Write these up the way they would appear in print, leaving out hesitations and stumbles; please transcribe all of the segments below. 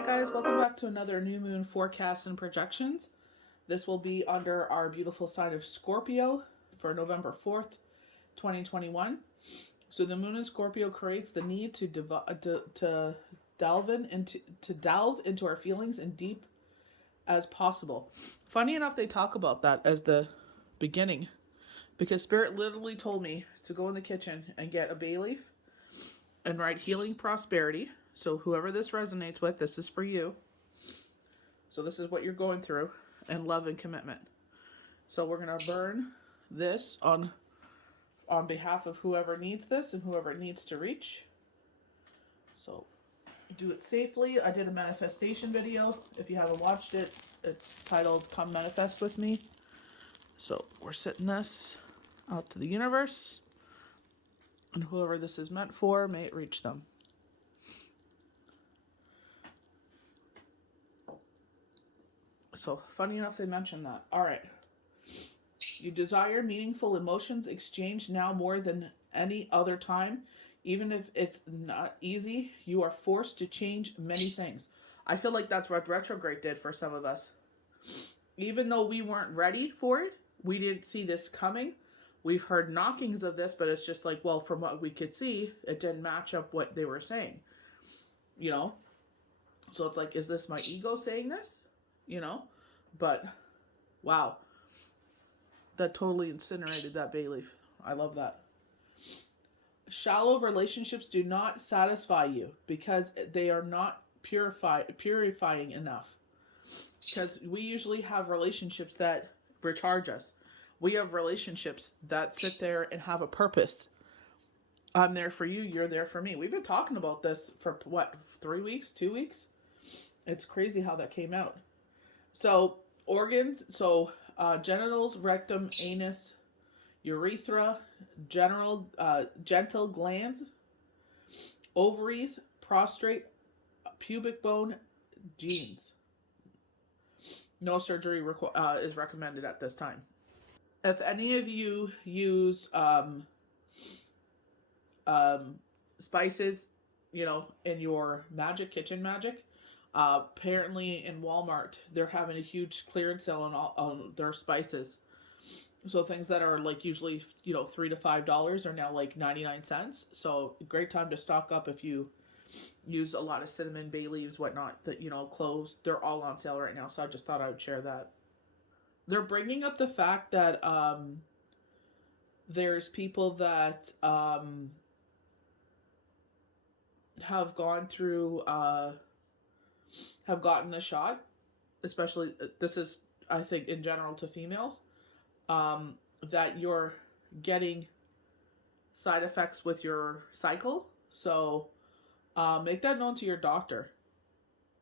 Hi guys, welcome back to another new moon forecast and projections. This will be under our beautiful sign of Scorpio for November 4th, 2021. So the moon in Scorpio creates the need to delve into our feelings and deep as possible. Funny enough, they talk about that as the beginning because Spirit literally told me to go in the kitchen and get a bay leaf and write healing prosperity. So whoever this resonates with, this is for you. So this is what you're going through, and love and commitment. So we're going to burn this on behalf of whoever needs this and whoever it needs to reach. So do it safely. I did a manifestation video. If you haven't watched it, it's titled Come Manifest With Me. So we're sitting this out to the universe, and whoever this is meant for, may it reach them. So funny enough, they mentioned that. All right. You desire meaningful emotions exchanged now more than any other time. Even if it's not easy, you are forced to change many things. I feel like that's what retrograde did for some of us. Even though we weren't ready for it, we didn't see this coming. We've heard knockings of this, but it's just like, well, from what we could see, it didn't match up what they were saying. You know? So it's like, is this my ego saying this? You know? But, wow. That totally incinerated that bay leaf. I love that. Shallow relationships do not satisfy you because they are not purifying enough. Because we usually have relationships that recharge us. We have relationships that sit there and have a purpose. I'm there for you, you're there for me. We've been talking about this for what, 3 weeks, 2 weeks? It's crazy how that came out. So, organs, genitals, rectum, anus, urethra, genital glands, ovaries, prostate, pubic bone, genes. No surgery is recommended at this time. If any of you use spices, in your kitchen magic, apparently in Walmart they're having a huge clearance sale on their spices. So things that are like usually $3 to $5 are now like 99 cents. So great time to stock up if you use a lot of cinnamon, bay leaves, whatnot. That cloves. They're all on sale right now. So I just thought I would share that. They're bringing up the fact that there's people that have gone through have gotten the shot. Especially this is, I think, in general to females. That you're getting side effects with your cycle. So make that known to your doctor.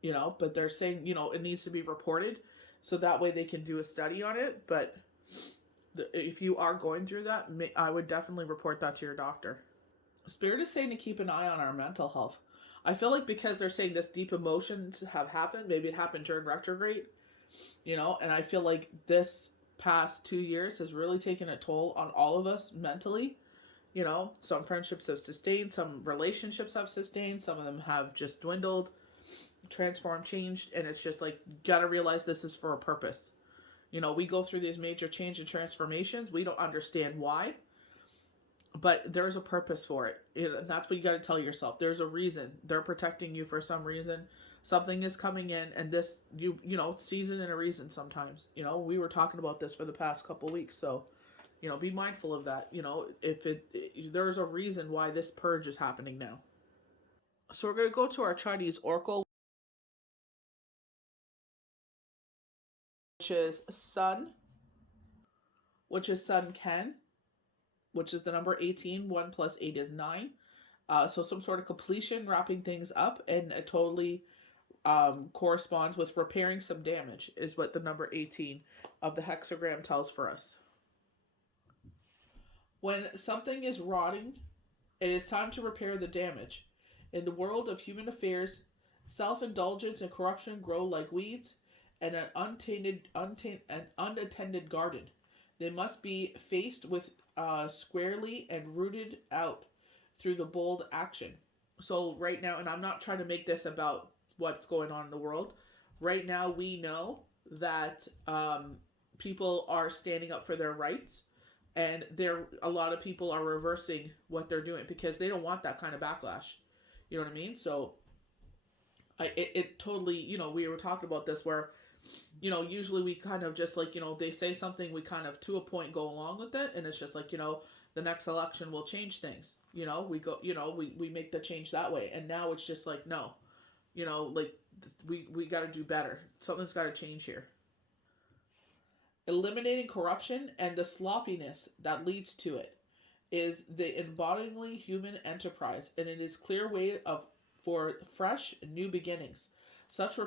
But they're saying, it needs to be reported. So that way they can do a study on it. But if you are going through that, I would definitely report that to your doctor. Spirit is saying to keep an eye on our mental health. I feel like because they're saying this deep emotions have happened, maybe it happened during retrograde, and I feel like this past 2 years has really taken a toll on all of us mentally. Some friendships have sustained, some relationships have sustained, some of them have just dwindled, transformed, changed, and it's just like, you gotta realize this is for a purpose. We go through these major change and transformations, we don't understand why, but there's a purpose for it. And that's what you got to tell yourself. There's a reason. They're protecting you for some reason. Something is coming in, and this, season and a reason sometimes. We were talking about this for the past couple weeks, so, be mindful of that. If there's a reason why this purge is happening now. So we're going to go to our Chinese oracle, which is Sun, Ken, which is the number 18. 1 plus 8 is 9. So some sort of completion, wrapping things up, and it totally corresponds with repairing some damage, is what the number 18 of the hexagram tells for us. When something is rotting, it is time to repair the damage. In the world of human affairs, self-indulgence and corruption grow like weeds in an unattended garden. They must be faced with squarely and rooted out through the bold action. So right now, and I'm not trying to make this about what's going on in the world. Right now, we know that people are standing up for their rights, and a lot of people are reversing what they're doing because they don't want that kind of backlash. You know what I mean? So it totally, we were talking about this where, usually we kind of just like, they say something, we kind of to a point go along with it, and it's just like, the next election will change things. We go, we make the change that way, and now it's just like, no, like we got to do better. Something's got to change here. Eliminating corruption and the sloppiness that leads to it is the embodingly human enterprise, and it is clear way of for fresh new beginnings. Such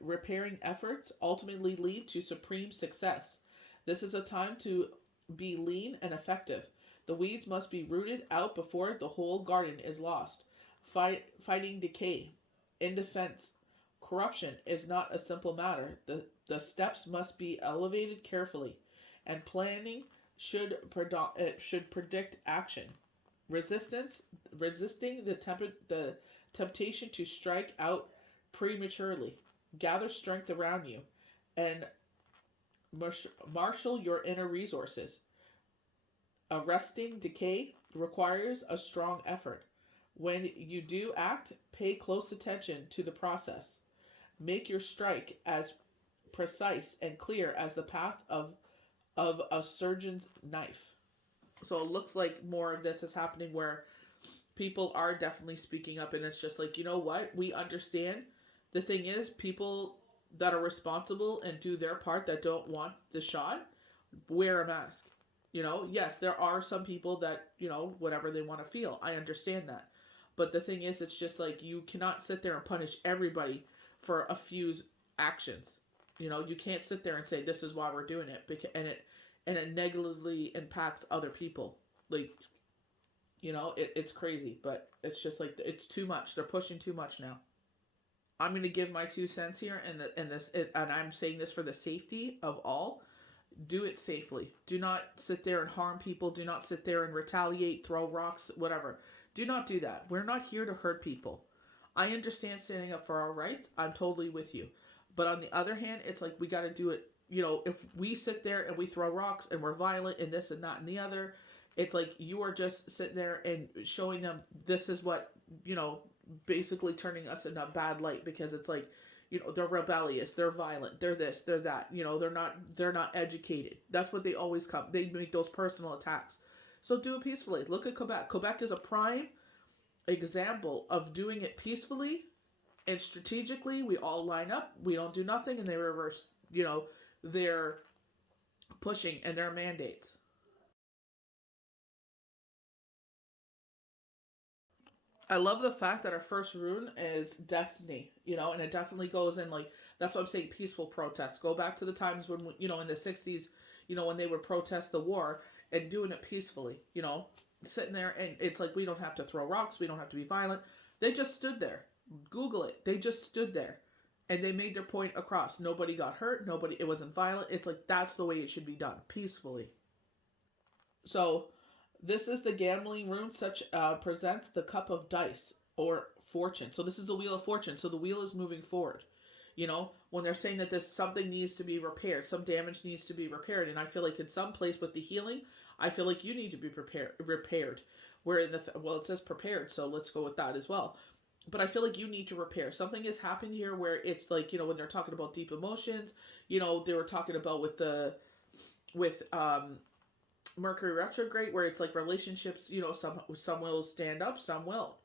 repairing efforts ultimately lead to supreme success. This is a time to be lean and effective. The weeds must be rooted out before the whole garden is lost. Fighting decay, in defense, corruption is not a simple matter. The steps must be elevated carefully, and planning should predict action. Resisting the temptation to strike out prematurely. Gather strength around you, and marshal your inner resources. Arresting decay requires a strong effort. When you do act, pay close attention to the process. Make your strike as precise and clear as the path of a surgeon's knife. So it looks like more of this is happening where people are definitely speaking up, and it's just like, you know what? We understand. The thing is, people that are responsible and do their part that don't want the shot, wear a mask. Yes, there are some people that, whatever they want to feel. I understand that. But the thing is, it's just like, you cannot sit there and punish everybody for a few actions. You can't sit there and say, this is why we're doing it. And it negatively impacts other people. Like, it's crazy, but it's just like, it's too much. They're pushing too much now. I'm going to give my 2 cents here, and I'm saying this for the safety of all. Do it safely. Do not sit there and harm people. Do not sit there and retaliate, throw rocks, whatever. Do not do that. We're not here to hurt people. I understand standing up for our rights. I'm totally with you. But on the other hand, it's like, we got to do it. If we sit there and we throw rocks and we're violent and this and that and the other, it's like you are just sitting there and showing them this is what, basically turning us in a bad light, because it's like, they're rebellious, they're violent, they're this, they're that, they're not educated. That's what they always come. They make those personal attacks. So do it peacefully. Look at Quebec. Quebec is a prime example of doing it peacefully and strategically. We all line up. We don't do nothing, and they reverse, their pushing and their mandates. I love the fact that our first rune is destiny, and it definitely goes in like, that's what I'm saying, peaceful protests. Go back to the times when, in the 60s, when they would protest the war and doing it peacefully, sitting there, and it's like, we don't have to throw rocks, we don't have to be violent. They just stood there. Google it. They just stood there and they made their point across. Nobody got hurt. It wasn't violent. It's like, that's the way it should be done, peacefully. So this is the gambling rune, such presents the cup of dice or fortune. So this is the wheel of fortune. So the wheel is moving forward. When they're saying that something needs to be repaired, some damage needs to be repaired. And I feel like in some place with the healing, I feel like you need to be repaired. Where it says prepared, so let's go with that as well. But I feel like you need to repair. Something has happened here where it's like, when they're talking about deep emotions, they were talking about with Mercury retrograde, where it's like relationships, some will stand up, some will.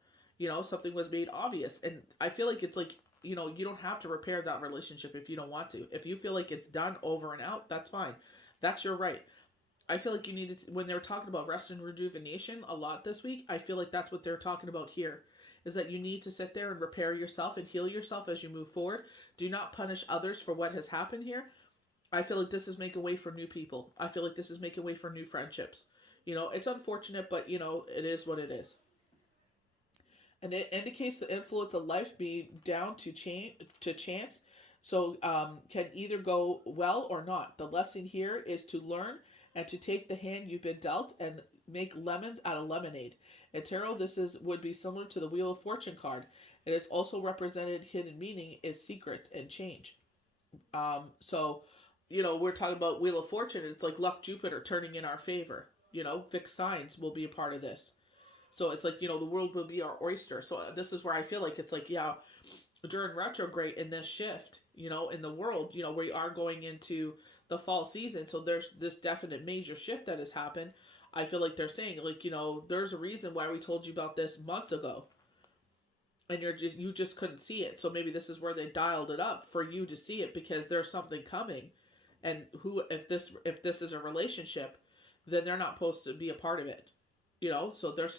Something was made obvious. And I feel like it's like, you don't have to repair that relationship if you don't want to. If you feel like it's done over and out, that's fine. That's your right. I feel like you need to, when they're talking about rest and rejuvenation a lot this week, I feel like that's what they're talking about here, is that you need to sit there and repair yourself and heal yourself as you move forward. Do not punish others for what has happened here. I feel like this is making way for new people. I feel like this is making way for new friendships. It's unfortunate, but, it is what it is. And it indicates the influence of life being down to chance. So can either go well or not. The lesson here is to learn and to take the hand you've been dealt and make lemons out of lemonade. In tarot, this would be similar to the Wheel of Fortune card. It is also represented hidden meaning is secrets and change. So, we're talking about Wheel of Fortune. It's like luck, Jupiter turning in our favor. Fixed signs will be a part of this. So it's like, the world will be our oyster. So this is where I feel like it's like, yeah, during retrograde in this shift, in the world, we are going into the fall season. So there's this definite major shift that has happened. I feel like they're saying, like, there's a reason why we told you about this months ago. And you just couldn't see it. So maybe this is where they dialed it up for you to see it, because there's something coming. And who if this is a relationship, then they're not supposed to be a part of it. So there's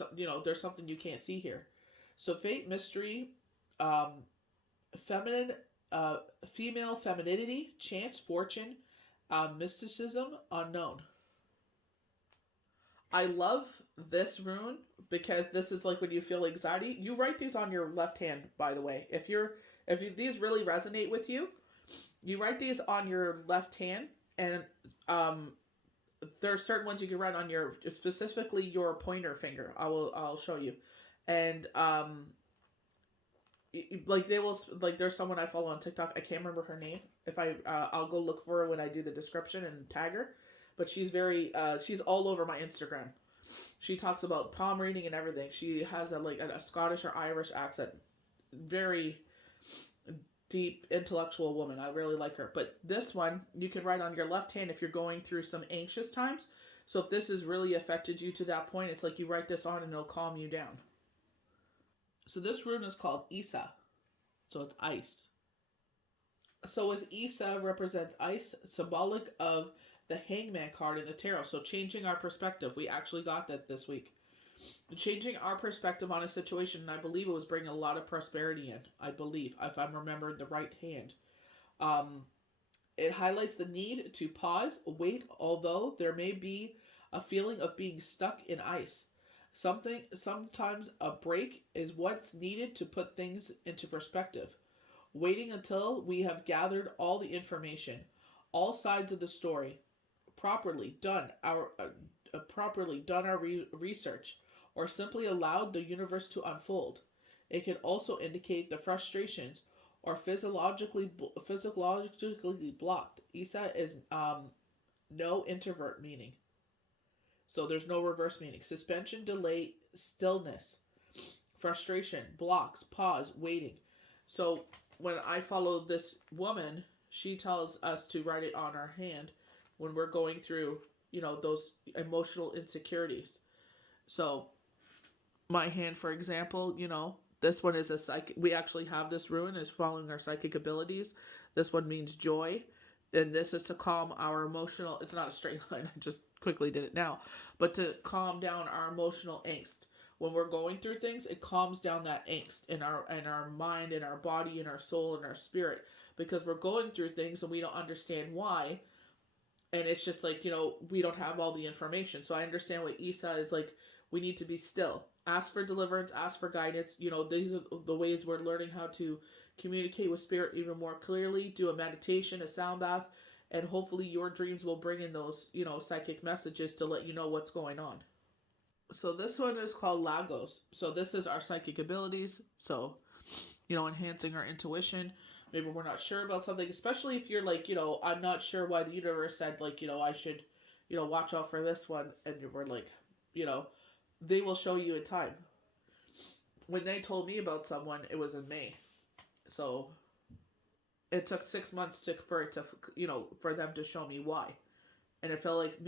something you can't see here. So fate, mystery, um, feminine, uh, female femininity, chance, fortune, mysticism, unknown. I love this rune because this is like when you feel anxiety. You write these on your left hand, by the way. If these really resonate with you, you write these on your left hand, and there are certain ones you can write on your, specifically your pointer finger. I'll show you, and like they will, like there's someone I follow on TikTok. I can't remember her name. If I'll go look for her when I do the description and tag her, but she's all over my Instagram. She talks about palm reading and everything. She has a Scottish or Irish accent. Very deep intellectual woman. I really like her. But this one you can write on your left hand if you're going through some anxious times. So if this has really affected you to that point, it's like you write this on and it'll calm you down. So this rune is called Isa. So it's ice. So with Isa represents ice, symbolic of the Hangman card in the tarot. So changing our perspective. We actually got that this week. Changing our perspective on a situation, and I believe it was bringing a lot of prosperity in. I believe, if I'm remembering the right hand. Um, it highlights the need to pause, wait, although there may be a feeling of being stuck in ice. Sometimes a break is what's needed to put things into perspective. Waiting until we have gathered all the information, all sides of the story, properly done our research, or simply allowed the universe to unfold. It can also indicate the frustrations or physiologically blocked. Isa is no introvert meaning. So there's no reverse meaning. Suspension, delay, stillness, frustration, blocks, pause, waiting. So when I follow this woman, she tells us to write it on our hand when we're going through, those emotional insecurities. So my hand, for example, this one is a psychic. We actually have this rune is following our psychic abilities. This one means joy, and this is to calm our emotional. It's not a straight line. I just quickly did it now, but to calm down our emotional angst. When we're going through things, it calms down that angst in our mind, in our body, in our soul, in our spirit, because we're going through things and we don't understand why, and it's just like, we don't have all the information. So I understand what Isa is like. We need to be still, ask for deliverance, ask for guidance. These are the ways we're learning how to communicate with spirit even more clearly. Do a meditation, a sound bath, and hopefully your dreams will bring in those, psychic messages to let you know what's going on. So this one is called Lagos. So this is our psychic abilities. So, enhancing our intuition. Maybe we're not sure about something, especially if you're like, I'm not sure why the universe said, like, I should, watch out for this one. And we're like, they will show you in time. When they told me about someone, it was in May. So it took 6 months for them to show me why. And it felt like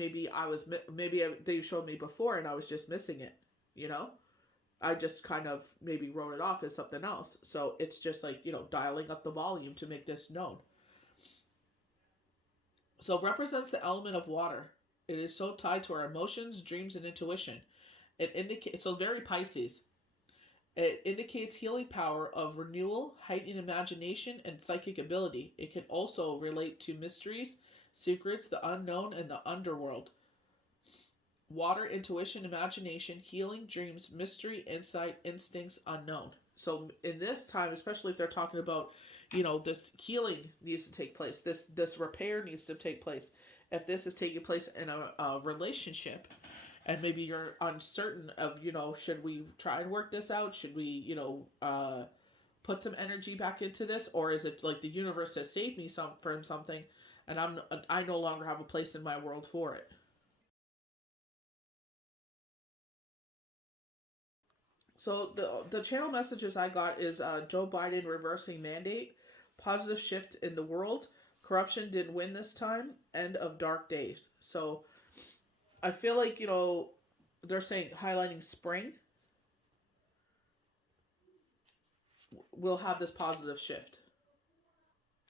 they showed me before and I was just missing it, I just kind of maybe wrote it off as something else. So it's just like, dialing up the volume to make this known. So it represents the element of water. It is so tied to our emotions, dreams, and intuition. It indicates, so very Pisces. It indicates healing power of renewal, heightened imagination, and psychic ability. It can also relate to mysteries, secrets, the unknown, and the underworld. Water, intuition, imagination, healing, dreams, mystery, insight, instincts, unknown. So in this time, especially if they're talking about, this healing needs to take place. This repair needs to take place. If this is taking place in a relationship, and maybe you're uncertain of, should we try and work this out? Should we, put some energy back into this, or is it like the universe has saved me from something, and I no longer have a place in my world for it? So the channel messages I got is Joe Biden reversing mandate, positive shift in the world, corruption didn't win this time, end of dark days. So I feel like, they're saying highlighting spring will have this positive shift.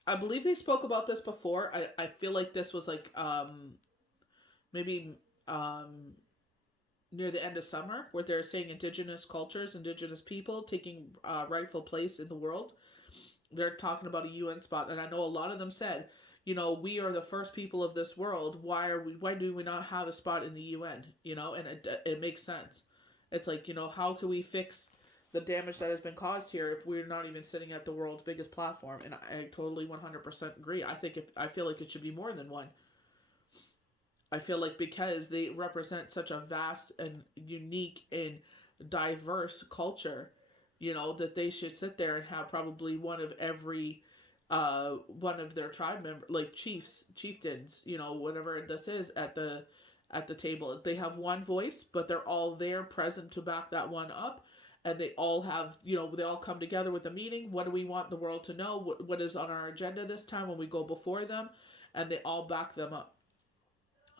I believe they spoke about this before. I feel like this was like maybe near the end of summer, where they're saying indigenous cultures, indigenous people taking rightful place in the world. They're talking about a UN spot, and I know a lot of them said, we are the first people of this world. Why do we not have a spot in the UN? And it makes sense. It's like, how can we fix the damage that has been caused here if we're not even sitting at the world's biggest platform? And I totally 100% agree. I feel like it should be more than one. I feel like because they represent such a vast and unique and diverse culture, that they should sit there and have probably one of their tribe member, like chieftains, whatever this is, at the table. They have one voice, but they're all there present to back that one up. And they all have, they all come together with a meeting. What do we want the world to know? What is on our agenda this time when we go before them? And they all back them up.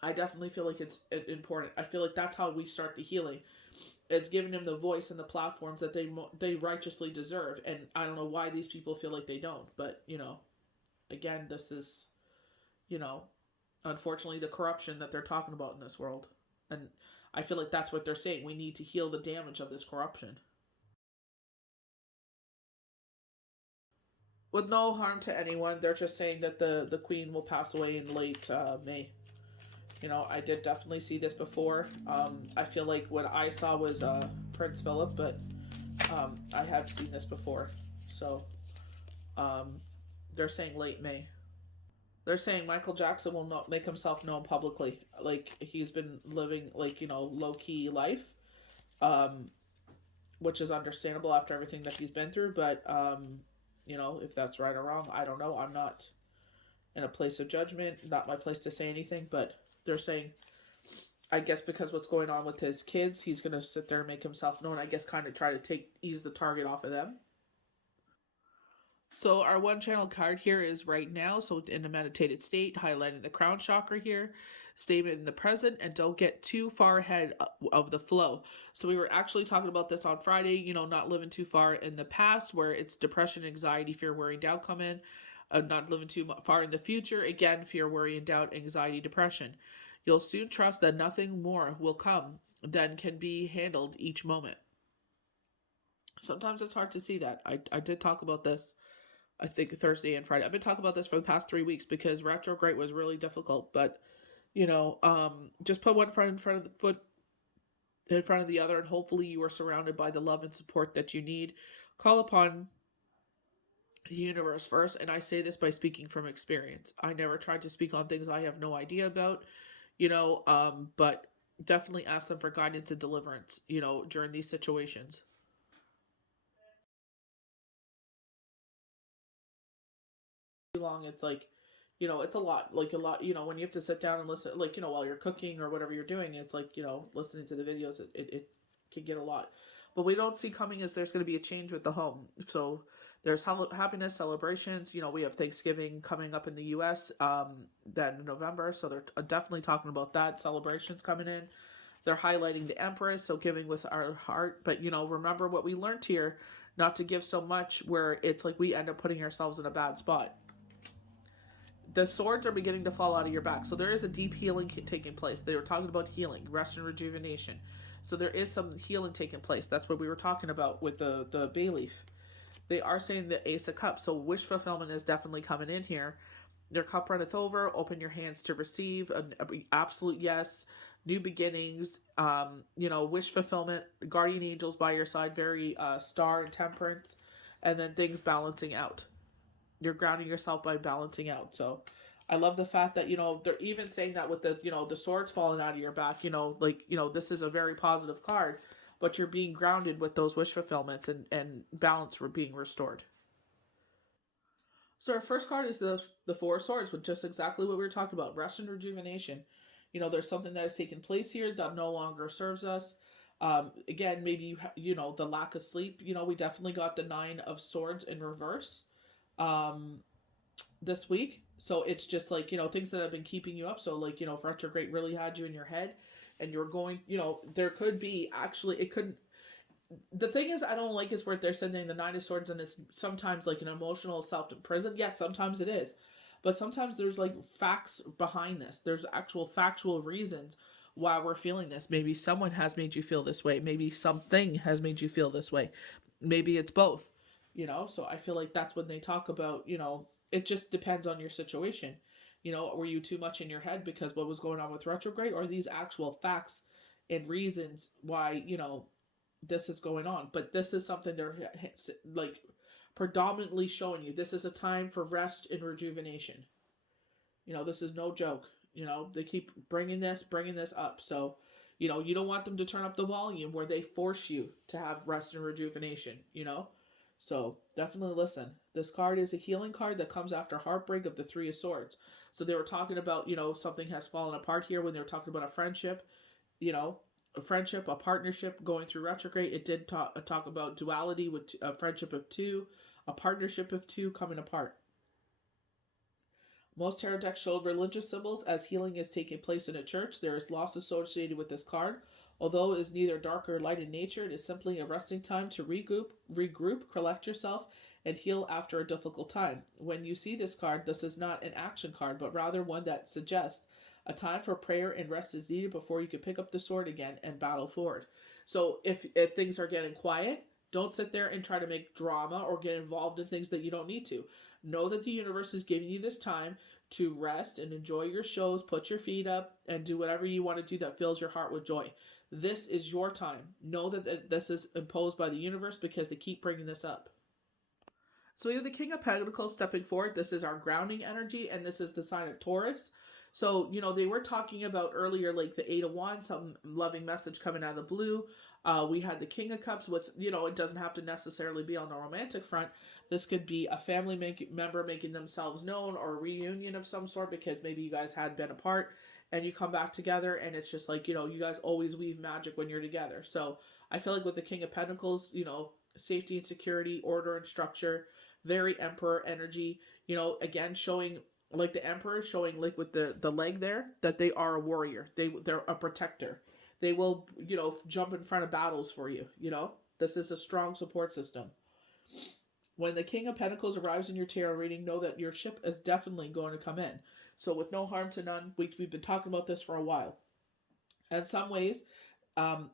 I definitely feel like it's important. I feel like that's how we start the healing. It's giving them the voice and the platforms that they righteously deserve. And I don't know why these people feel like they don't. But, again, this is, unfortunately the corruption that they're talking about in this world. And I feel like that's what they're saying. We need to heal the damage of this corruption. With no harm to anyone, they're just saying that the queen will pass away in late May. I did definitely see this before. I feel like what I saw was Prince Philip, but I have seen this before. So they're saying late May. They're saying Michael Jackson will not make himself known publicly. Like, he's been living, like, low key life, um, which is understandable after everything that he's been through. But, if that's right or wrong, I don't know. I'm not in a place of judgment, not my place to say anything, but they're saying, I guess because what's going on with his kids, he's going to sit there and make himself known, I guess kind of try to ease the target off of them. So our one channel card here is right now, so in a meditated state, highlighting the crown chakra here, statement in the present, and don't get too far ahead of the flow. So we were actually talking about this on Friday, not living too far in the past, where it's depression, anxiety, fear, worry, and doubt come in. Not living too far in the future, again, fear, worry, and doubt, anxiety, depression. You'll soon trust that nothing more will come than can be handled each moment. Sometimes it's hard to see that. I did talk about this, I think, Thursday and Friday. I've been talking about this for the past 3 weeks because retrograde was really difficult. But, just put one foot in front of the other, and hopefully you are surrounded by the love and support that you need. Call upon the universe first, and I say this by speaking from experience. I never tried to speak on things I have no idea about, but definitely ask them for guidance and deliverance, during these situations. Too long, it's like, it's a lot, when you have to sit down and listen, like, while you're cooking or whatever you're doing, it's like, listening to the videos, it can get a lot. But we don't see coming is there's going to be a change with the home. So there's happiness, celebrations. We have Thanksgiving coming up in the U.S. Then in November, so they're definitely talking about that. Celebrations coming in. They're highlighting the Empress, so giving with our heart. But, remember what we learned here, not to give so much where it's like we end up putting ourselves in a bad spot. The swords are beginning to fall out of your back. So there is a deep healing taking place. They were talking about healing, rest and rejuvenation. So there is some healing taking place. That's what we were talking about with the bay leaf. They are saying the Ace of Cups. So wish fulfillment is definitely coming in here. Your cup runneth over. Open your hands to receive. An absolute yes. New beginnings. Wish fulfillment. Guardian angels by your side. Very star and temperance. And then things balancing out. You're grounding yourself by balancing out. So I love the fact that, they're even saying that with the, the swords falling out of your back, this is a very positive card. but you're being grounded with those wish fulfillments, and balance being restored. So our first card is the Four of Swords, with just exactly what we were talking about: rest and rejuvenation. There's something that has taken place here that no longer serves us. Again, maybe the lack of sleep. We definitely got the Nine of Swords in reverse um, this week. So it's just like things that have been keeping you up. So like if retrograde really had you in your head, and you're going, there could be actually it couldn't. The thing is, I don't like is where they're sending the Nine of Swords, and it's sometimes like an emotional self imprisoned. Yes, sometimes it is, but sometimes there's like facts behind this. There's actual factual reasons why we're feeling this. Maybe someone has made you feel this way. Maybe something has made you feel this way. Maybe it's both. So I feel like that's when they talk about. It just depends on your situation. Were you too much in your head because what was going on with retrograde, or these actual facts and reasons why this is going on? But this is something they're like predominantly showing you. This is a time for rest and rejuvenation. This is no joke. They keep bringing this up. So you don't want them to turn up the volume where they force you to have rest and rejuvenation. So definitely listen. This card is a healing card that comes after heartbreak of the Three of Swords. So they were talking about something has fallen apart here when they were talking about a friendship. you know, a friendship, a partnership going through retrograde. It did talk about duality with a friendship of two, a partnership of two coming apart. Most tarot decks showed religious symbols as healing is taking place in a church. There is loss associated with this card. Although it is neither dark or light in nature, it is simply a resting time to regroup, collect yourself, and heal after a difficult time. When you see this card, this is not an action card, but rather one that suggests a time for prayer and rest is needed before you can pick up the sword again and battle forward. So if things are getting quiet, don't sit there and try to make drama or get involved in things that you don't need to. Know that the universe is giving you this time to rest and enjoy your shows, put your feet up, and do whatever you want to do that fills your heart with joy. This is your time. Know that this is imposed by the universe because they keep bringing this up. So we have the King of Pentacles stepping forward. This is our grounding energy, and this is the sign of Taurus. So, they were talking about earlier, like the Eight of Wands, some loving message coming out of the blue. We had the King of Cups with, it doesn't have to necessarily be on the romantic front. This could be a family member making themselves known, or a reunion of some sort, because maybe you guys had been apart and you come back together, and it's just like, you guys always weave magic when you're together. So I feel like with the King of Pentacles, safety and security, order and structure, very Emperor energy, again, showing like the Emperor, showing like with the leg there, that they are a warrior. They're a protector. They will, jump in front of battles for you. This is a strong support system. When the King of Pentacles arrives in your tarot reading, know that your ship is definitely going to come in. So with no harm to none, we've been talking about this for a while. In some ways,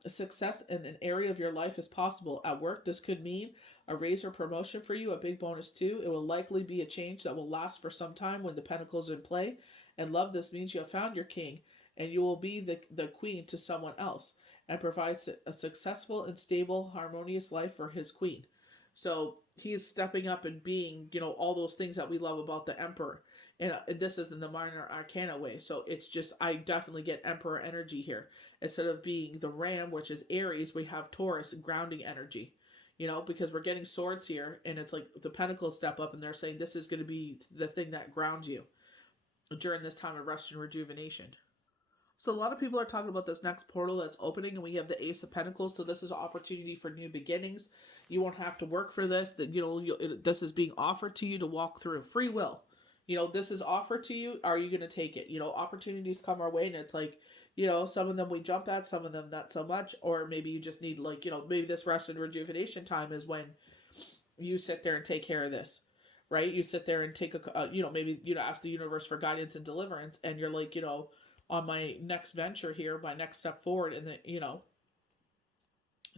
success in an area of your life is possible. At work, this could mean a raise or promotion for you, a big bonus too. It will likely be a change that will last for some time when the pentacles are in play. And love, this means you have found your king, and you will be the queen to someone else, and provide a successful and stable, harmonious life for his queen. So he's stepping up and being, all those things that we love about the Emperor. And this is in the minor arcana way. So it's just, I definitely get Emperor energy here. Instead of being the Ram, which is Aries, we have Taurus, grounding energy. Because we're getting swords here, and it's like the Pentacles step up, and they're saying this is going to be the thing that grounds you during this time of rest and rejuvenation. So a lot of people are talking about this next portal that's opening, and we have the Ace of Pentacles. So this is an opportunity for new beginnings. You won't have to work for this. That this is being offered to you to walk through. Free will. This is offered to you. Are you going to take it? Opportunities come our way, and it's like, some of them we jump at, some of them not so much. Or maybe you just need, like, maybe this rest and rejuvenation time is when you sit there and take care of this, right? You sit there and take maybe ask the universe for guidance and deliverance, and you're like, on my next venture here, my next step forward, and then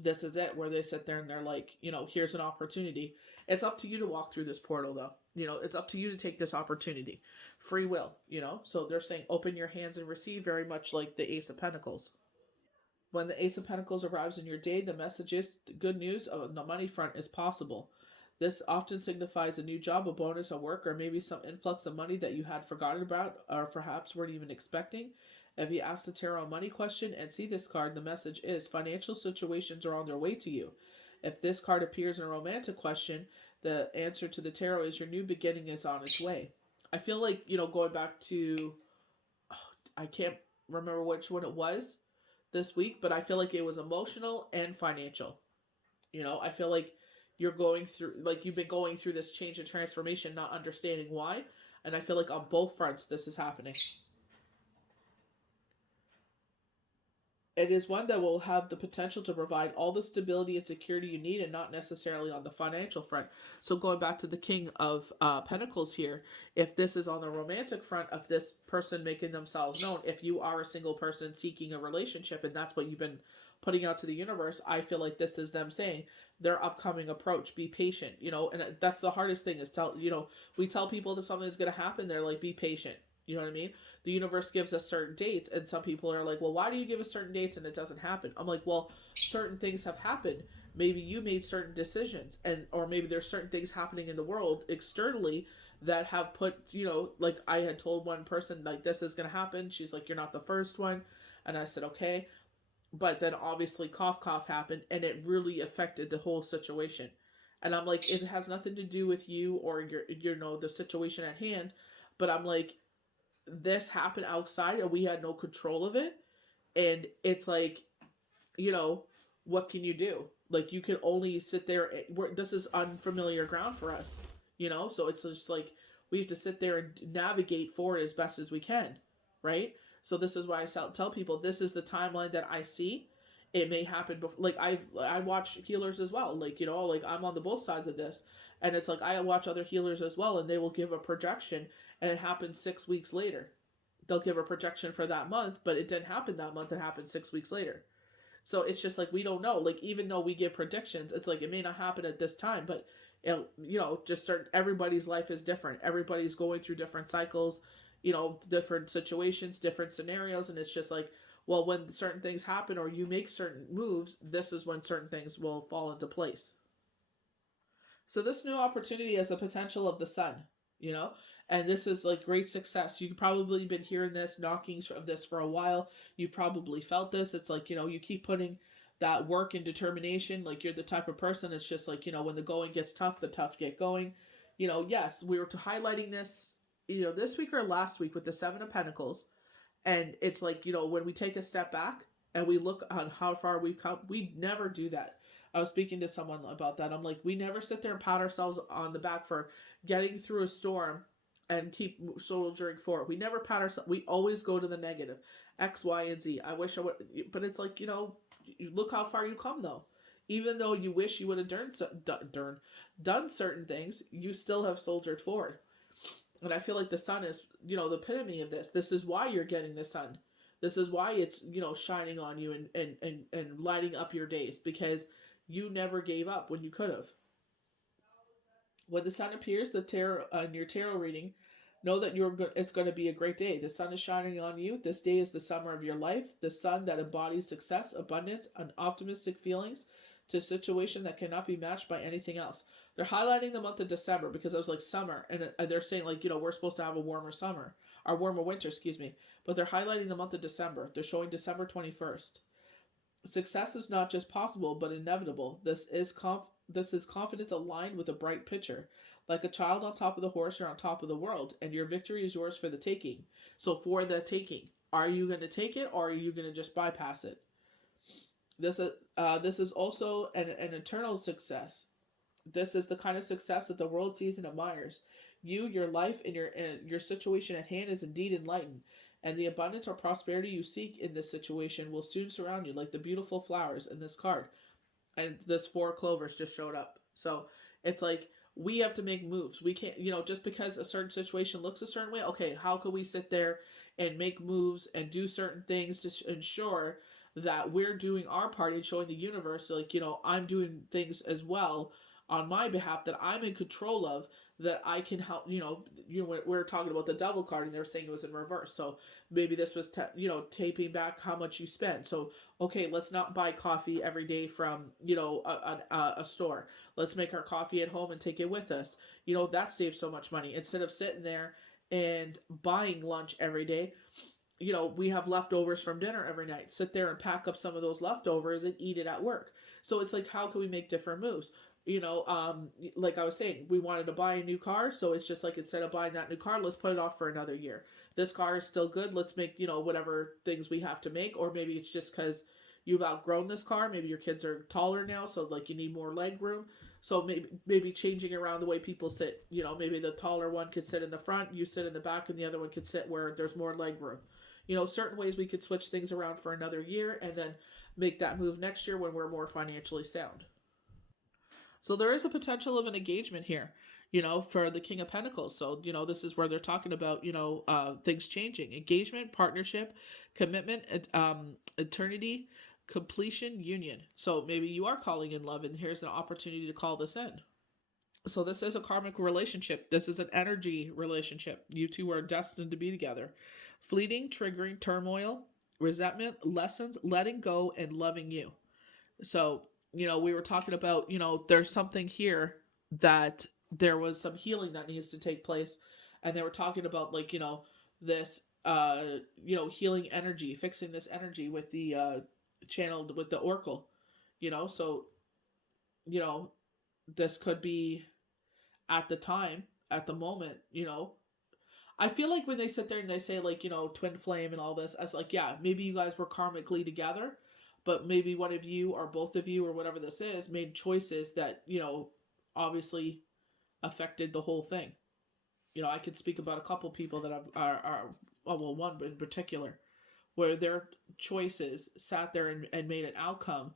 this is it, where they sit there and they're like, here's an opportunity. It's up to you to walk through this portal, though. It's up to you to take this opportunity. Free will, so they're saying open your hands and receive, very much like the Ace of Pentacles. When the Ace of Pentacles arrives in your day, the message is good news on the money front is possible. This often signifies a new job, a bonus, a work, or maybe some influx of money that you had forgotten about, or perhaps weren't even expecting. If you ask the tarot a money question and see this card, the message is financial situations are on their way to you. If this card appears in a romantic question, the answer to the tarot is your new beginning is on its way. I feel like, going back to, I can't remember which one it was this week, but I feel like it was emotional and financial. I feel like you're going through, like you've been going through this change and transformation, not understanding why. And I feel like on both fronts, this is happening. It is one that will have the potential to provide all the stability and security you need, and not necessarily on the financial front. So going back to the King of Pentacles here, if this is on the romantic front of this person making themselves known, if you are a single person seeking a relationship and that's what you've been putting out to the universe, I feel like this is them saying their upcoming approach. Be patient, and that's the hardest thing is we tell people that something is going to happen. They're like, be patient. You know what I mean? The universe gives us certain dates, and some people are like, well, why do you give us certain dates and it doesn't happen? I'm like, well, certain things have happened. Maybe you made certain decisions, or maybe there's certain things happening in the world externally that have put, like I had told one person, like, this is going to happen. She's like, you're not the first one. And I said, okay. But then obviously cough cough happened, and it really affected the whole situation. And I'm like, it has nothing to do with you or the situation at hand. But I'm like, this happened outside and we had no control of it. And it's like, what can you do? Like, you can only sit there. This is unfamiliar ground for us, so it's just like we have to sit there and navigate forward as best as we can, right? So this is why I tell people this is the timeline that I see. It may happen before, like I watch healers as well, like like I'm on the both sides of this, and it's like I watch other healers as well, and they will give a projection, and it happens 6 weeks later. They'll give a projection for that month, but it didn't happen that month. It happened 6 weeks later. So it's just like we don't know. Like, even though we give predictions, it's like it may not happen at this time, but just certain, everybody's life is different. Everybody's going through different cycles, different situations, different scenarios, and it's just like, well, when certain things happen or you make certain moves, this is when certain things will fall into place. So this new opportunity has the potential of the sun, and this is like great success. You've probably been hearing this, knockings of this for a while. You probably felt this. It's like, you keep putting that work and determination. Like, you're the type of person, it's just like, when the going gets tough, the tough get going. Yes, we were highlighting this, this week or last week with the Seven of Pentacles. And it's like, when we take a step back and we look on how far we've come, we never do that. I was speaking to someone about that. I'm like, we never sit there and pat ourselves on the back for getting through a storm and keep soldiering forward. We never pat ourselves. We always go to the negative, X, Y, and Z. I wish I would, but it's like, look how far you come though. Even though you wish you would have done certain things, you still have soldiered forward. And I feel like the sun is, the epitome of this. This is why you're getting the sun. This is why it's, shining on you and lighting up your days, because you never gave up when you could have. When the sun appears, the tarot in your tarot reading, know that it's going to be a great day. The sun is shining on you. This day is the summer of your life. The sun that embodies success, abundance, and optimistic feelings to a situation that cannot be matched by anything else. They're highlighting the month of December because I was like summer, and they're saying like, we're supposed to have a warmer summer, or warmer winter, excuse me. But they're highlighting the month of December. They're showing December 21st. Success is not just possible, but inevitable. This is confidence aligned with a bright picture. Like a child on top of the horse, you're on top of the world, and your victory is yours for the taking. So for the taking, are you going to take it, or are you going to just bypass it? This is also an eternal success. This is the kind of success that the world sees and admires. Your life, and your situation at hand is indeed enlightened, and the abundance or prosperity you seek in this situation will soon surround you, like the beautiful flowers in this card. And this 4 clovers just showed up. So it's like we have to make moves. We can't, just because a certain situation looks a certain way, okay, how can we sit there and make moves and do certain things to ensure that we're doing our part in showing the universe, like, I'm doing things as well on my behalf that I'm in control of, that I can help. We're talking about the devil card, and they were saying it was in reverse. So maybe this was taping back how much you spend. So okay, let's not buy coffee every day from a store. Let's make our coffee at home and take it with us. That saves so much money instead of sitting there and buying lunch every day. we have leftovers from dinner every night. Sit there and pack up some of those leftovers and eat it at work. So it's like, how can we make different moves? Like I was saying, we wanted to buy a new car, so it's just like, instead of buying that new car, let's put it off for another year. This car is still good. Let's make, whatever things we have to make, or maybe it's just because you've outgrown this car. Maybe your kids are taller now, so like you need more leg room. So maybe changing around the way people sit. Maybe the taller one could sit in the front, you sit in the back, and the other one could sit where there's more leg room. Certain ways we could switch things around for another year and then make that move next year when we're more financially sound. So there is a potential of an engagement here, for the King of Pentacles. So, this is where they're talking about, things changing: engagement, partnership, commitment, eternity, completion, union. So maybe you are calling in love, and here's an opportunity to call this in. So this is a karmic relationship. This is an energy relationship. You two are destined to be together. Fleeting, triggering, turmoil, resentment, lessons, letting go, and loving you. So, we were talking about, there's something here that there was some healing that needs to take place. And they were talking about, like, this, healing energy, fixing this energy with the channeled with the oracle, so, you know, this could be at the time, at the moment, I feel like when they sit there and they say, like, twin flame and all this, I was like, yeah, maybe you guys were karmically together, but maybe one of you or both of you or whatever this is made choices that, obviously affected the whole thing. I could speak about a couple people that well, one in particular, where their choices sat there and made an outcome,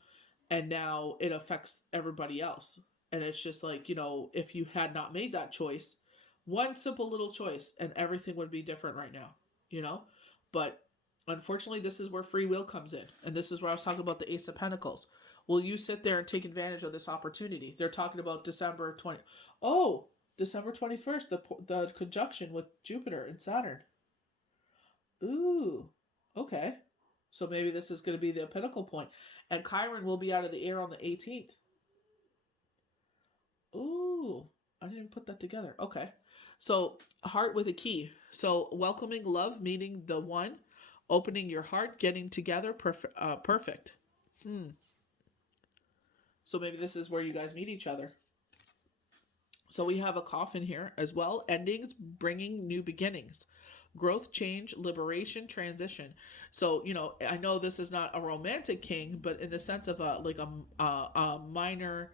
and now it affects everybody else. And it's just like, if you had not made that choice, one simple little choice, and everything would be different right now, you know? But unfortunately, this is where free will comes in. And this is where I was talking about the Ace of Pentacles. Will you sit there and take advantage of this opportunity? They're talking about December 20. Oh, December 21st, the conjunction with Jupiter and Saturn. Ooh, okay. So maybe this is going to be the pinnacle point. And Chiron will be out of the air on the 18th. Ooh, I didn't even put that together. Okay. So, heart with a key. So, welcoming love, meeting the one, opening your heart, getting together, perfect. So, maybe this is where you guys meet each other. So, we have a coffin here as well. Endings, bringing new beginnings. Growth, change, liberation, transition. So, I know this is not a romantic king, but in the sense of a minor,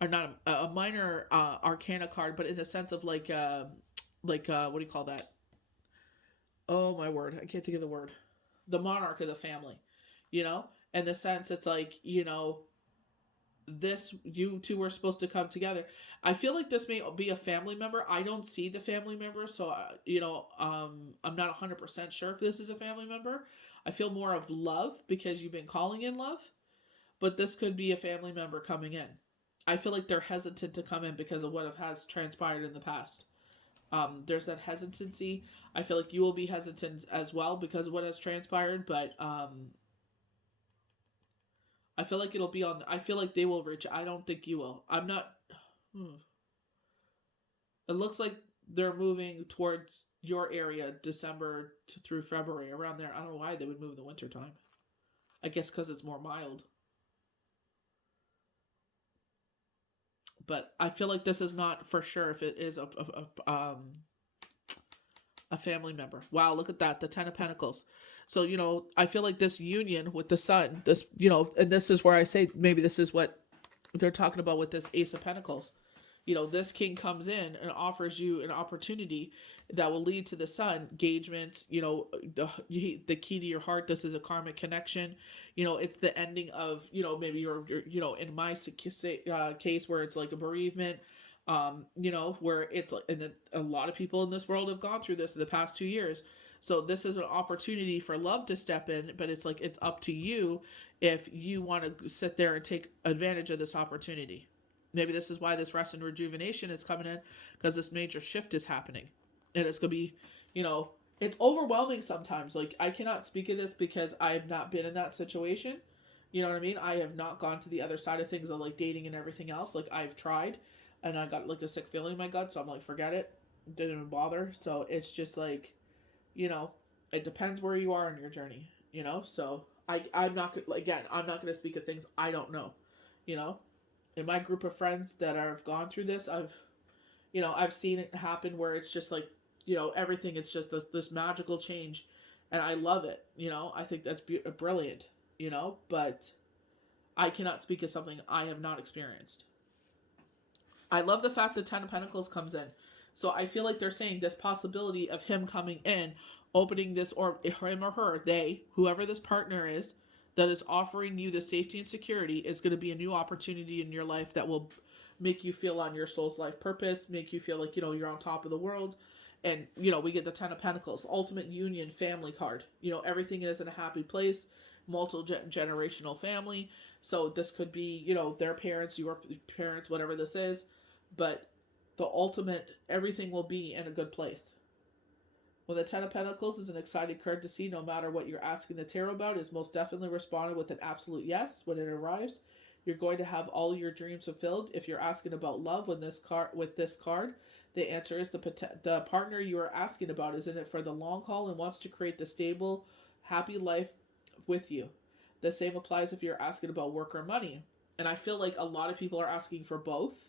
or not a minor arcana card, but in the sense of like what do you call that? Oh my word, I can't think of the word. The monarch of the family, you know. In the sense, it's like, this, you two are supposed to come together. I feel like this may be a family member. I don't see the family member, so I'm not 100% sure if this is a family member. I feel more of love because you've been calling in love, but this could be a family member coming in. I feel like they're hesitant to come in because of what has transpired in the past. There's that hesitancy. I feel like you will be hesitant as well because of what has transpired, but I feel like it'll be on. I feel like they will reach. I don't think you will. I'm not. It looks like they're moving towards your area December through February, around there. I don't know why they would move in the winter time. I guess because it's more mild. But I feel like this is not for sure if it is a family member. Wow, look at that, the Ten of Pentacles. So, I feel like this union with the sun, this, and this is where I say maybe this is what they're talking about with this Ace of Pentacles. This king comes in and offers you an opportunity that will lead to the sun, engagement, the key to your heart. This is a karmic connection. It's the ending of, maybe you're in my case where it's like a bereavement, where it's like, and a lot of people in this world have gone through this in the past 2 years. So this is an opportunity for love to step in, but it's like, it's up to you if you want to sit there and take advantage of this opportunity. Maybe this is why this rest and rejuvenation is coming in, because this major shift is happening. And it's going to be, it's overwhelming sometimes. Like, I cannot speak of this because I have not been in that situation. You know what I mean? I have not gone to the other side of things of like dating and everything else. Like, I've tried and I got like a sick feeling in my gut. So I'm like, forget it. Didn't even bother. So it's just like, It depends where you are in your journey, you know. So I'm not again. I'm not going to speak of things I don't know, you know. In my group of friends that have gone through this, I've seen it happen where it's just like, everything. It's just this magical change, and I love it. I think that's brilliant. But I cannot speak of something I have not experienced. I love the fact that Ten of Pentacles comes in. So I feel like they're saying this possibility of him coming in, opening this, or him or her, they, whoever this partner is, that is offering you the safety and security, is going to be a new opportunity in your life that will make you feel on your soul's life purpose, make you feel like, you're on top of the world. And, we get the Ten of Pentacles, ultimate union family card. Everything is in a happy place, multi-generational family. So this could be, their parents, your parents, whatever this is. But the ultimate, everything will be in a good place. When the Ten of Pentacles is an exciting card to see, no matter what you're asking the tarot about, is most definitely responded with an absolute yes when it arrives. You're going to have all your dreams fulfilled. If you're asking about love with this card, the answer is the partner you are asking about is in it for the long haul and wants to create the stable, happy life with you. The same applies if you're asking about work or money. And I feel like a lot of people are asking for both.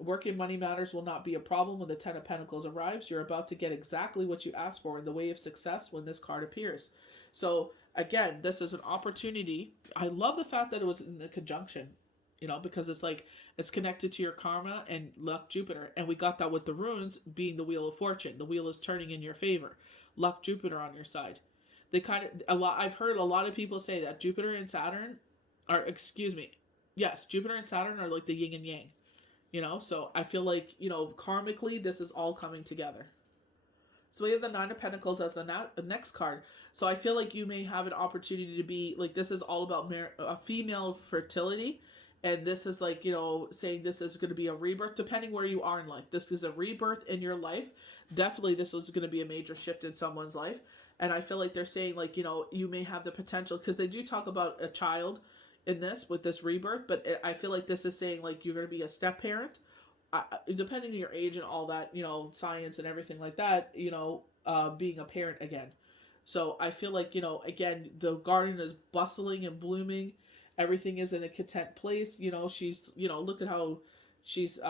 Work and money matters will not be a problem when the Ten of Pentacles arrives. You're about to get exactly what you asked for in the way of success when this card appears. So again, this is an opportunity. I love the fact that it was in the conjunction, because it's like it's connected to your karma and luck, Jupiter, and we got that with the runes being the Wheel of Fortune. The wheel is turning in your favor. Luck, Jupiter on your side. They I've heard a lot of people say that Jupiter and Saturn are, yes, Jupiter and Saturn are like the yin and yang. So I feel like, karmically, this is all coming together. So we have the Nine of Pentacles as the next card. So I feel like you may have an opportunity to be, like, this is all about female fertility. And this is like, saying this is going to be a rebirth, depending where you are in life. This is a rebirth in your life. Definitely this is going to be a major shift in someone's life. And I feel like they're saying, like, you may have the potential, because they do talk about a child in this with this rebirth, but I feel like this is saying like you're going to be a step parent, depending on your age and all that, science and everything like that, being a parent again. So I feel like, again, the garden is bustling and blooming. Everything is in a content place. She's, look at how she's,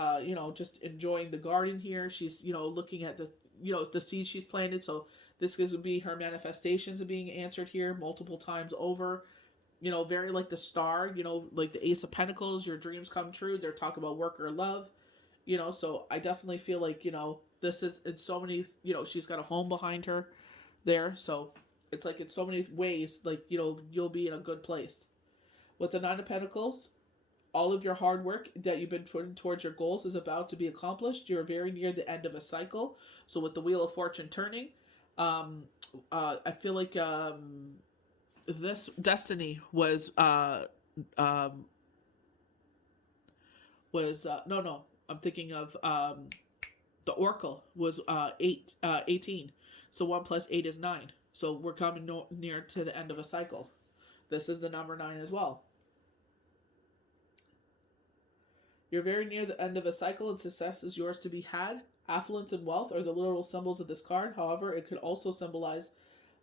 just enjoying the garden here. She's, looking at the seeds she's planted. So this would be her manifestations of being answered here multiple times over. Very like the star, like the Ace of Pentacles, your dreams come true. They're talking about work or love, so I definitely feel like, this is in so many, she's got a home behind her there. So it's like in so many ways, like, you'll be in a good place. With the Nine of Pentacles, all of your hard work that you've been putting towards your goals is about to be accomplished. You're very near the end of a cycle. So with the Wheel of Fortune turning, I feel like, this destiny was no, I'm thinking of the Oracle was 18. So 1 + 8 is 9. So we're coming near to the end of a cycle. This is the number 9 as well. You're very near the end of a cycle and success is yours to be had. Affluence and wealth are the literal symbols of this card. However, it could also symbolize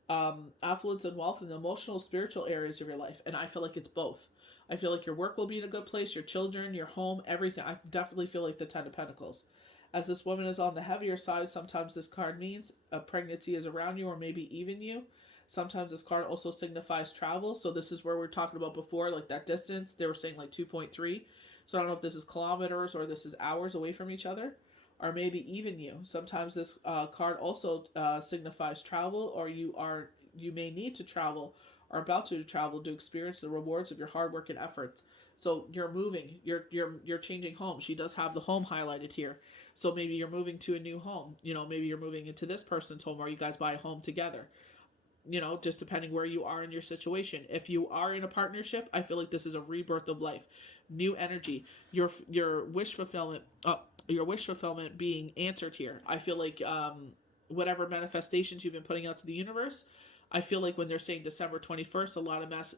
affluence and wealth in the emotional, spiritual areas of your life. And I feel like it's both. I feel like your work will be in a good place, your children, your home, everything. I definitely feel like the Ten of Pentacles. As this woman is on the heavier side, sometimes this card means a pregnancy is around you or maybe even you. Sometimes this card also signifies travel. So this is where we're talking about before, like that distance. They were saying like 2.3. So I don't know if this is kilometers or this is hours away from each other. Or maybe even you. Sometimes this card also signifies travel, or you may need to travel or about to travel to experience the rewards of your hard work and efforts. So you're moving, you're changing home. She does have the home highlighted here. So maybe you're moving to a new home. Maybe you're moving into this person's home, or you guys buy a home together. Just depending where you are in your situation. If you are in a partnership, I feel like this is a rebirth of life, new energy, your wish fulfillment. Your wish fulfillment being answered here. I feel like whatever manifestations you've been putting out to the universe, I feel like when they're saying December 21st, a lot of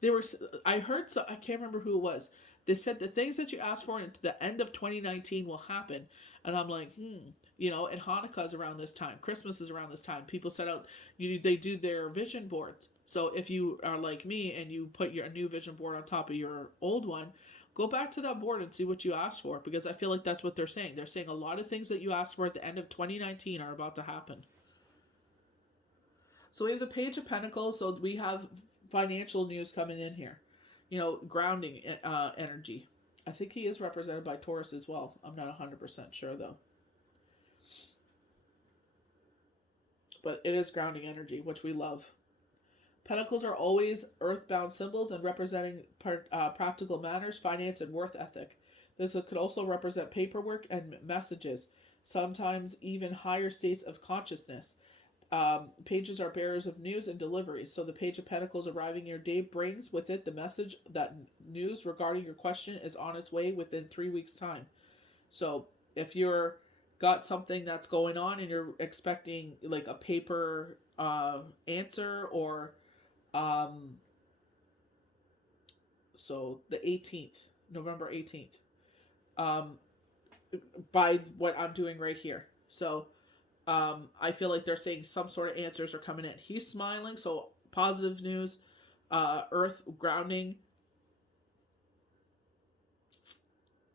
they were, I heard, so I can't remember who it was. They said the things that you asked for at the end of 2019 will happen. And I'm like, you know, and Hanukkah is around this time. Christmas is around this time. People set out, they do their vision boards. So if you are like me and you put your new vision board on top of your old one, go back to that board and see what you asked for, because I feel like that's what they're saying. They're saying a lot of things that you asked for at the end of 2019 are about to happen. So we have the Page of Pentacles. So we have financial news coming in here. You know, grounding energy. I think he is represented by Taurus as well. I'm not 100% sure though. But it is grounding energy, which we love. Pentacles are always earthbound symbols and representing practical manners, finance, and worth ethic. This could also represent paperwork and messages, sometimes even higher states of consciousness. Pages are bearers of news and deliveries. So the Page of Pentacles arriving in your day brings with it the message that news regarding your question is on its way within 3 weeks' time. So if you're got something that's going on and you're expecting like a paper answer, or so the 18th, November 18th, by what I'm doing right here. So I feel like they're saying some sort of answers are coming in. He's smiling, so positive news, earth grounding.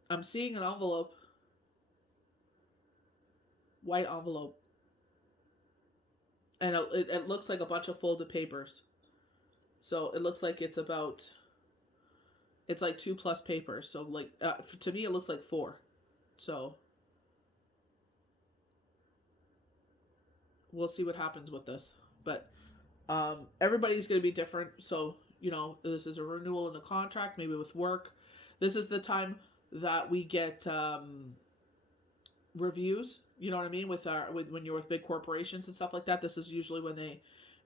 I'm seeing an envelope, white envelope, and it looks like a bunch of folded papers. So it looks like it's like 2+ papers. So like to me it looks like 4. So we'll see what happens with this. But everybody's going to be different. So, you know, this is a renewal in a contract, maybe with work. This is the time that we get reviews, you know what I mean, with when you're with big corporations and stuff like that. This is usually when they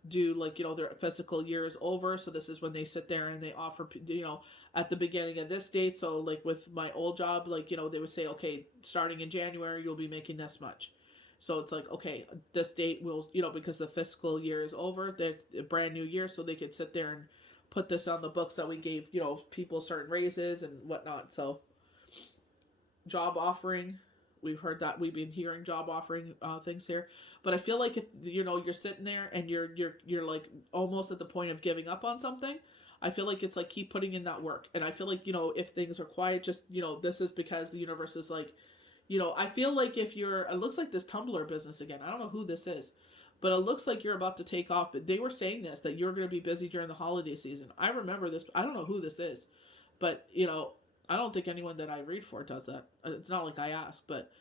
do, like, you know, their fiscal year is over, so this is when they sit there and they offer, you know, at the beginning of this date. So like with my old job, like, you know, they would say, okay, starting in January you'll be making this much. So it's like, okay, this date will, you know, because the fiscal year is over, it's a brand new year, so they could sit there and put this on the books that we gave, you know, people certain raises and whatnot. So job offering, we've heard that, we've been hearing job offering things here. But I feel like if, you know, you're sitting there and you're like almost at the point of giving up on something, I feel like it's like keep putting in that work. And I feel like, you know, if things are quiet, just, you know, this is because the universe is like, you know, I feel like if you're, it looks like this Tumblr business again. I don't know who this is, but it looks like you're about to take off. But they were saying this, that you're going to be busy during the holiday season. I remember this. I don't know who this is, but, you know, I don't think anyone that I read for does that. It's not like I ask, but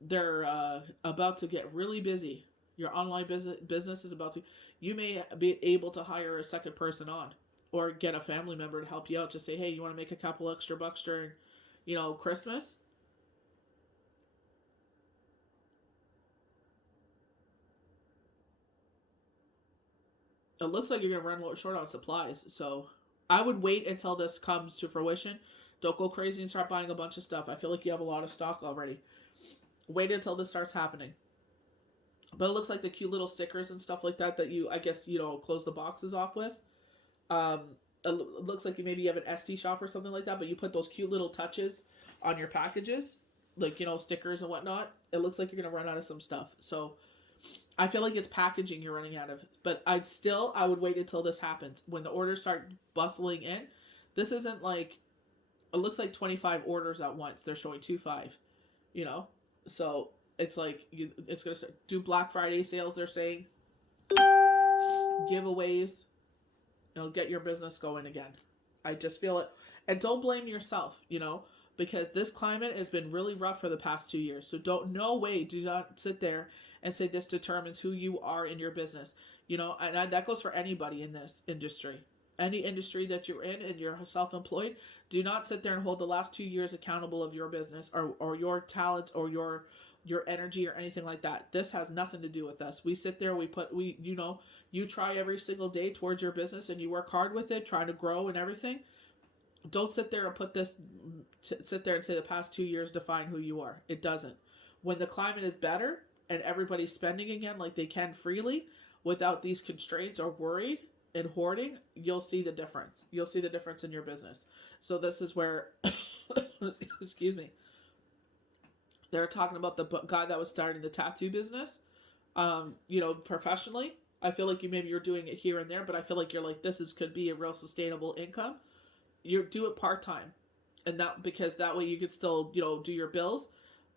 they're about to get really busy. Your online business is about to, you may be able to hire a second person on, or get a family member to help you out. Just say, hey, you want to make a couple extra bucks during, you know, Christmas? It looks like you're going to run short on supplies. So I would wait until this comes to fruition. Don't go crazy and start buying a bunch of stuff. I feel like you have a lot of stock already. Wait until this starts happening. But it looks like the cute little stickers and stuff like that you, I guess, you know, close the boxes off with. It looks like maybe you have an SD shop or something like that, but you put those cute little touches on your packages, like, you know, stickers and whatnot. It looks like you're going to run out of some stuff. So I feel like it's packaging you're running out of. But I would wait until this happens. When the orders start bustling in, this isn't like, it looks like 25 orders at once. They're showing 25, you know? So it's like, it's going to do Black Friday sales, they're saying. Giveaways. You know, get your business going again. I just feel it. And don't blame yourself, you know, because this climate has been really rough for the past 2 years. So do not sit there and say this determines who you are in your business. You know, and that goes for anybody in this industry. Any industry that you're in and you're self-employed, do not sit there and hold the last 2 years accountable of your business, or your talents, or your energy, or anything like that. This has nothing to do with us. We sit there, you know, you try every single day towards your business and you work hard with it, trying to grow and everything. Don't sit there and sit there and say the past 2 years define who you are. It doesn't. When the climate is better and everybody's spending again like they can freely, without these constraints or worried and hoarding, you'll see the difference. You'll see the difference in your business. So this is where, excuse me, they're talking about the guy that was starting the tattoo business, professionally. I feel like you're doing it here and there, but I feel like you're like, this is could be a real sustainable income. You do it part-time, and that, because that way you could still, do your bills.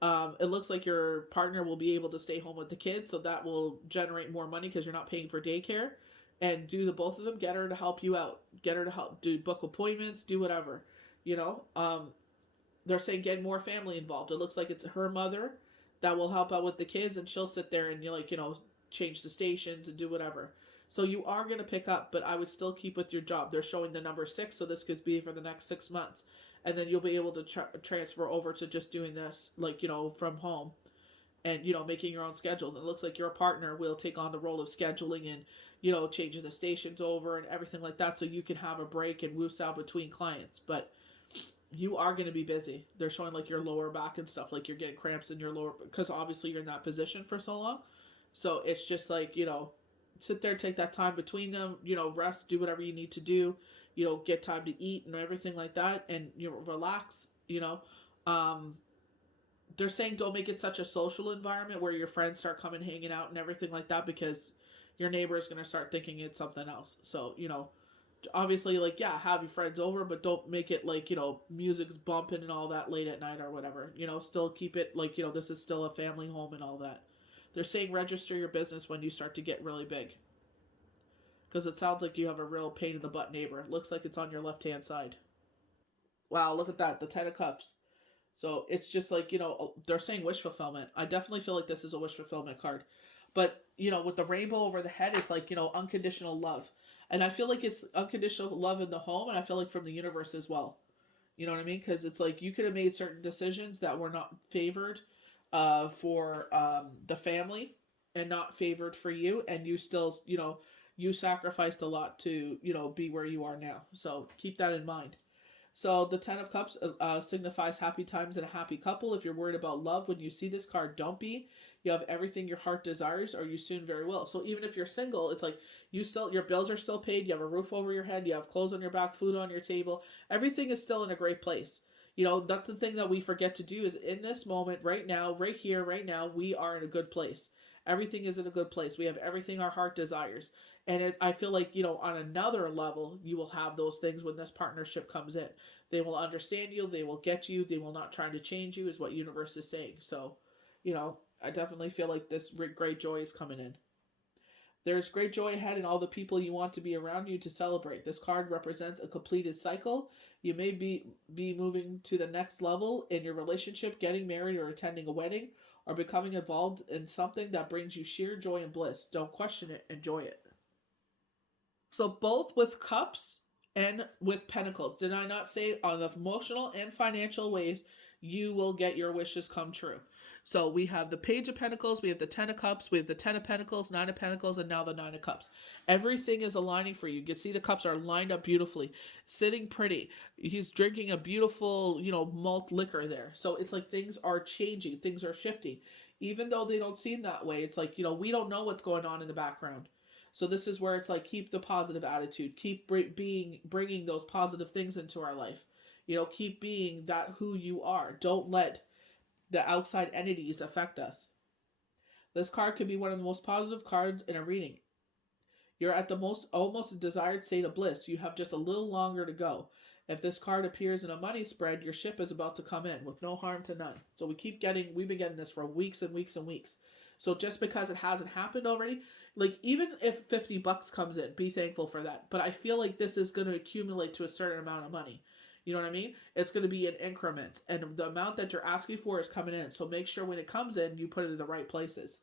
It looks like your partner will be able to stay home with the kids, so that will generate more money because you're not paying for daycare. And do the both of them, get her to help you out, get her to help do book appointments, do whatever. you know they're saying get more family involved. It looks like it's her mother that will help out with the kids, and she'll sit there and change the stations and do whatever. So you are going to pick up, but I would still keep with your job. They're showing the number 6, so this could be for the next 6 months, and then you'll be able to transfer over to just doing this from home, and making your own schedules. And it looks like your partner will take on the role of scheduling and changing the stations over and everything like that, so you can have a break and woos out between clients. But you are going to be busy. They're showing like your lower back and stuff, like you're getting cramps in your lower, because obviously you're in that position for so long. So it's just like, sit there, take that time between them, rest, do whatever you need to do, get time to eat and everything like that, and relax. They're saying don't make it such a social environment where your friends start coming hanging out and everything like that, because your neighbor is going to start thinking it's something else. So obviously, like, yeah, have your friends over, but don't make it like music's bumping and all that late at night or whatever. Still keep it like this is still a family home and all that. They're saying register your business when you start to get really big, because it sounds like you have a real pain in the butt neighbor. It looks like it's on your left hand side. Wow, look at that, the 10 of cups. So it's just like, they're saying wish fulfillment. I definitely feel like this is a wish fulfillment card. But, with the rainbow over the head, it's like, unconditional love. And I feel like it's unconditional love in the home, and I feel like from the universe as well. You know what I mean? Because it's like you could have made certain decisions that were not favored for the family and not favored for you. And you still, you sacrificed a lot to, be where you are now. So keep that in mind. So the 10 of cups signifies happy times and a happy couple. If you're worried about love when you see this card, don't be. You have everything your heart desires, or you soon very will. So even if you're single, it's like your bills are still paid. You have a roof over your head. You have clothes on your back, food on your table. Everything is still in a great place. That's the thing that we forget to do, is in this moment, right now, right here, right now, we are in a good place. Everything is in a good place. We have everything our heart desires. And I feel like, on another level, you will have those things when this partnership comes in. They will understand you. They will get you. They will not try to change you, is what universe is saying. So, I definitely feel like this great joy is coming in. There's great joy ahead, and all the people you want to be around you to celebrate. This card represents a completed cycle. You may be moving to the next level in your relationship, getting married or attending a wedding, or becoming involved in something that brings you sheer joy and bliss. Don't question it, enjoy it. So both with cups and with pentacles, did I not say on the emotional and financial ways you will get your wishes come true? So we have the Page of Pentacles, we have the 10 of Cups, we have the 10 of Pentacles, 9 of Pentacles, and now the 9 of Cups. Everything is aligning for you. You can see the cups are lined up beautifully, sitting pretty. He's drinking a beautiful, malt liquor there. So it's like things are changing, things are shifting. Even though they don't seem that way, it's like, we don't know what's going on in the background. So this is where it's like, keep the positive attitude, keep bringing those positive things into our life. Keep being that who you are. Don't let the outside entities affect us. This card could be one of the most positive cards in a reading. You're at the almost desired state of bliss. You have just a little longer to go. If this card appears in a money spread, your ship is about to come in with no harm to none. So we've been getting this for weeks and weeks and weeks. So just because it hasn't happened already, like even if $50 comes in, be thankful for that. But I feel like this is going to accumulate to a certain amount of money. You know what I mean? It's going to be in increments, and the amount that you're asking for is coming in. So make sure when it comes in, you put it in the right places.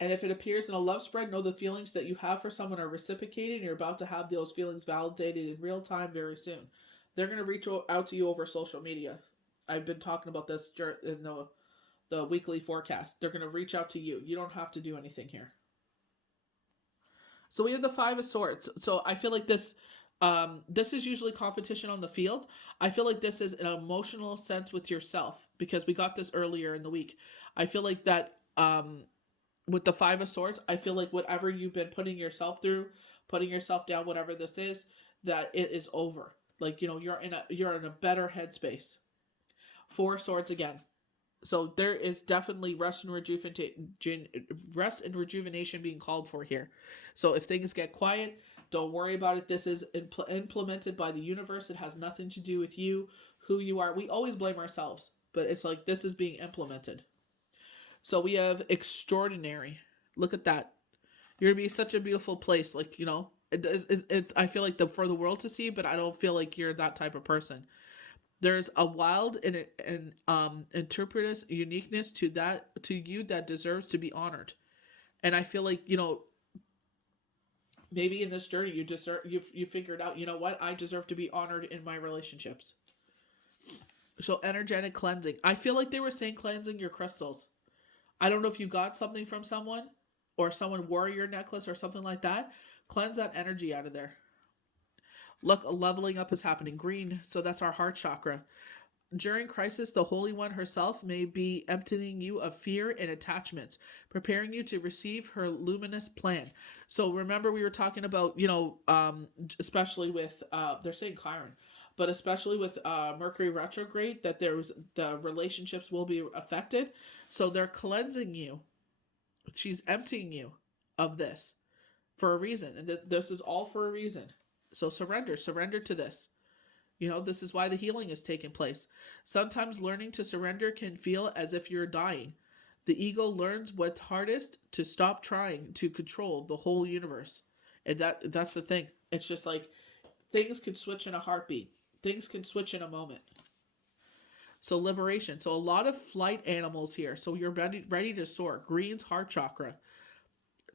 And if it appears in a love spread, know the feelings that you have for someone are reciprocated, and you're about to have those feelings validated in real time very soon. They're going to reach out to you over social media. I've been talking about this in the weekly forecast. They're going to reach out to you. You don't have to do anything here. So we have the 5 of Swords. So I feel like this is usually competition on the field. I feel like this is an emotional sense with yourself, because we got this earlier in the week. I feel like that with the Five of Swords, I feel like whatever you've been putting yourself through, putting yourself down, whatever this is, that it is over. Like, you're in a better headspace. Four of Swords again. So there is definitely rest and rejuvenation being called for here. So if things get quiet, don't worry about it. This is implemented by the universe. It has nothing to do with you, who you are. We always blame ourselves, but it's like this is being implemented. So we have extraordinary. Look at that. You're gonna be such a beautiful place. Like, I feel like for the world to see, but I don't feel like you're that type of person. There's a wild and interpretive uniqueness to you that deserves to be honored. And I feel like, maybe in this journey you figured out, you know what, I deserve to be honored in my relationships. So energetic cleansing. I feel like they were saying cleansing your crystals. I don't know if you got something from someone or someone wore your necklace or something like that. Cleanse that energy out of there. Look, a leveling up is happening. Green, so that's our heart chakra. During crisis, the Holy One herself may be emptying you of fear and attachments, preparing you to receive her luminous plan. So remember, we were talking about, especially with, they're saying Chiron, but especially with Mercury retrograde, that the relationships will be affected. So they're cleansing you. She's emptying you of this for a reason, and this is all for a reason. So surrender to this. This is why the healing is taking place. Sometimes learning to surrender can feel as if you're dying. The ego learns what's hardest to stop trying to control the whole universe. And that's the thing. It's just like things can switch in a heartbeat. Things can switch in a moment. So liberation. So a lot of flight animals here. So you're ready to soar. Green's heart chakra.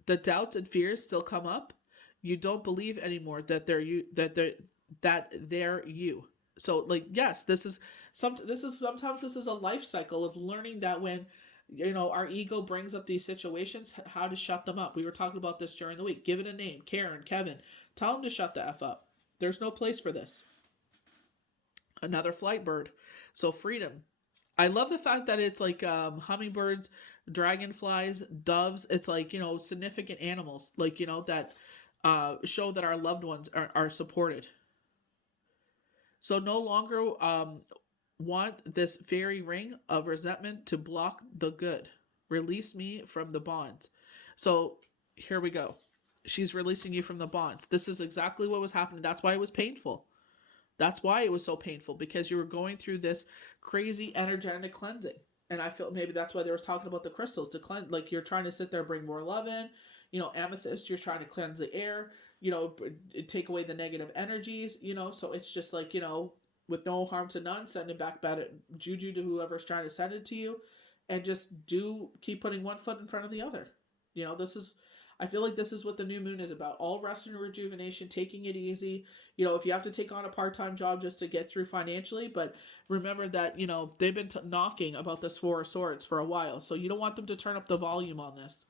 The doubts and fears still come up. You don't believe anymore that they're you. So like, yes, this is sometimes this is a life cycle of learning that when our ego brings up these situations, how to shut them up. We were talking about this during the week. Give it a name. Karen, Kevin, tell them to shut the F up. There's no place for this. Another flight bird. So freedom. I love the fact that it's like hummingbirds, dragonflies, doves. It's like, significant animals, like, that show that our loved ones are supported. So no longer want this fairy ring of resentment to block the good. Release me from the bonds. So here we go. She's releasing you from the bonds. This is exactly what was happening. That's why it was painful. That's why it was so painful, because you were going through this crazy energetic cleansing. And I feel maybe that's why they were talking about the crystals to cleanse. Like, you're trying to sit there, bring more love in. Amethyst, you're trying to cleanse the air, take away the negative energies, so it's just like, with no harm to none, sending back bad juju to whoever's trying to send it to you, and just keep putting one foot in front of the other. I feel like this is what the new moon is about. All rest and rejuvenation, taking it easy. If you have to take on a part-time job just to get through financially, but remember that, they've been knocking about this Four of Swords for a while, so you don't want them to turn up the volume on this.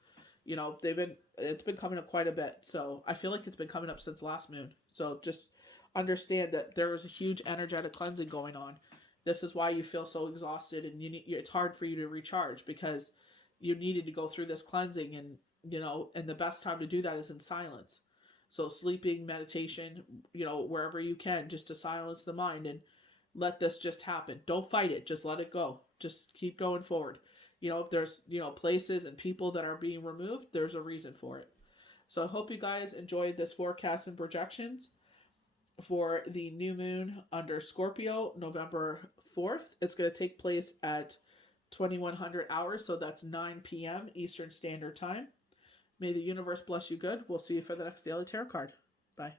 It's been coming up quite a bit. So I feel like it's been coming up since last moon. So just understand that there was a huge energetic cleansing going on. This is why you feel so exhausted, and it's hard for you to recharge, because you needed to go through this cleansing, and and the best time to do that is in silence. So sleeping, meditation, wherever you can, just to silence the mind and let this just happen. Don't fight it. Just let it go. Just keep going forward. If there's, places and people that are being removed, there's a reason for it. So I hope you guys enjoyed this forecast and projections for the new moon under Scorpio, November 4th. It's going to take place at 2100 hours, so that's 9 p.m. Eastern Standard Time. May the universe bless you good. We'll see you for the next Daily Tarot card. Bye.